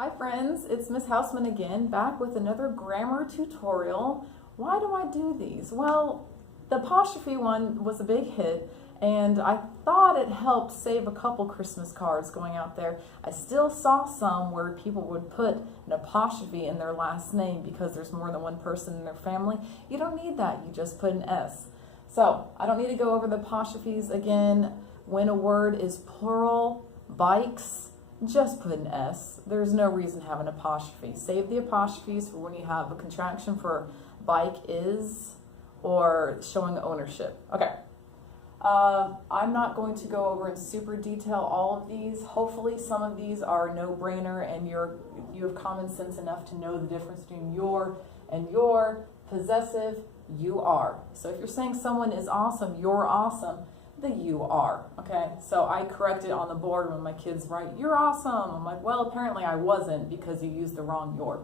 Hi friends, it's Miss Houseman again, back with another grammar tutorial. Why do I do these? Well, the apostrophe one was a big hit and I thought it helped save a couple Christmas cards going out there. I still saw some where people would put an apostrophe in their last name because there's more than one person in their family. You don't need that, you just put an S. So I don't need to go over the apostrophes again. When a word is plural, bikes, just put an S. There's no reason to have an apostrophe. Save the apostrophes for when you have a contraction for bike is or showing ownership. Okay. I'm not going to go over in super detail all of these. Hopefully some of these are no-brainer and you have common sense enough to know the difference between your and your, possessive, you are. So if you're saying someone is awesome, you're awesome, the you are, okay? So I corrected on the board when my kids write, you're awesome. I'm like, well, apparently I wasn't because you used the wrong your.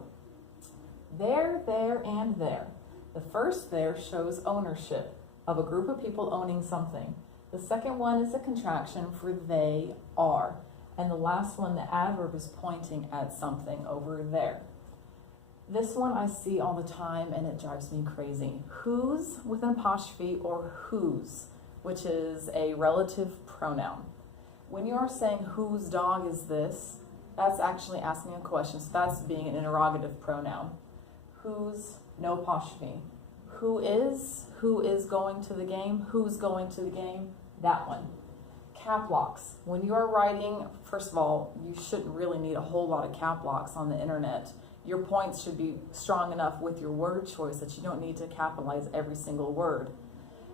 There, and there. The first there shows ownership of a group of people owning something. The second one is a contraction for they are. And the last one, the adverb, is pointing at something over there. This one I see all the time and it drives me crazy. Whose with an apostrophe or whose, which is a relative pronoun. When you are saying whose dog is this, that's actually asking a question. So that's being an interrogative pronoun. Whose, no apostrophe. Who is going to the game, who's going to the game, that one. Cap locks. When you are writing, first of all, you shouldn't really need a whole lot of cap locks on the internet. Your points should be strong enough with your word choice that you don't need to capitalize every single word.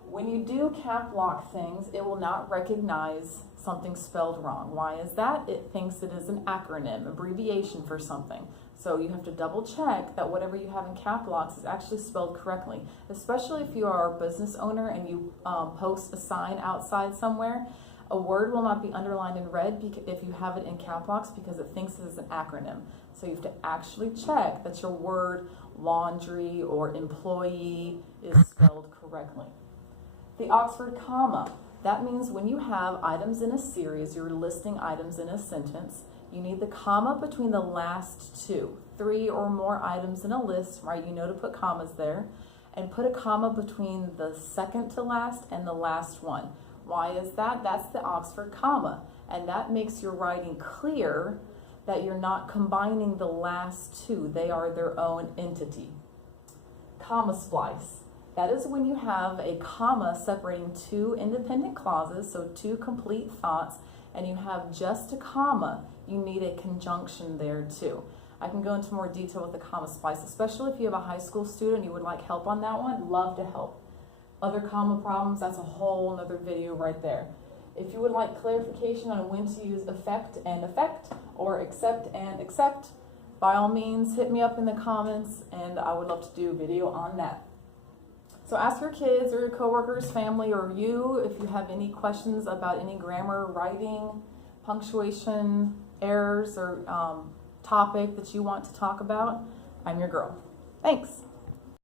When you do cap lock things, it will not recognize something spelled wrong. Why is that? It thinks it is an acronym, abbreviation for something. So you have to double check that whatever you have in cap locks is actually spelled correctly, especially if you are a business owner and you post a sign outside somewhere. A word will not be underlined in red if you have it in cap locks because it thinks it is an acronym. So you have to actually check that your word laundry or employee is spelled correctly. The Oxford comma, that means when you have items in a series, you're listing items in a sentence, you need the comma between the last two. 3 or more items in a list, right? You know to put commas there. And put a comma between the second to last and the last one. Why is that? That's the Oxford comma. And that makes your writing clear that you're not combining the last two. They are their own entity. Comma splice. That is when you have a comma separating two independent clauses, so two complete thoughts, and you have just a comma. You need a conjunction there too. I can go into more detail with the comma splice, especially if you have a high school student and you would like help on that one, love to help. Other comma problems, that's a whole nother video right there. If you would like clarification on when to use effect and effect, or accept and accept, by all means, hit me up in the comments and I would love to do a video on that. So ask your kids or your coworkers, family, or you if you have any questions about any grammar, writing, punctuation, errors, or topic that you want to talk about. I'm your girl. Thanks.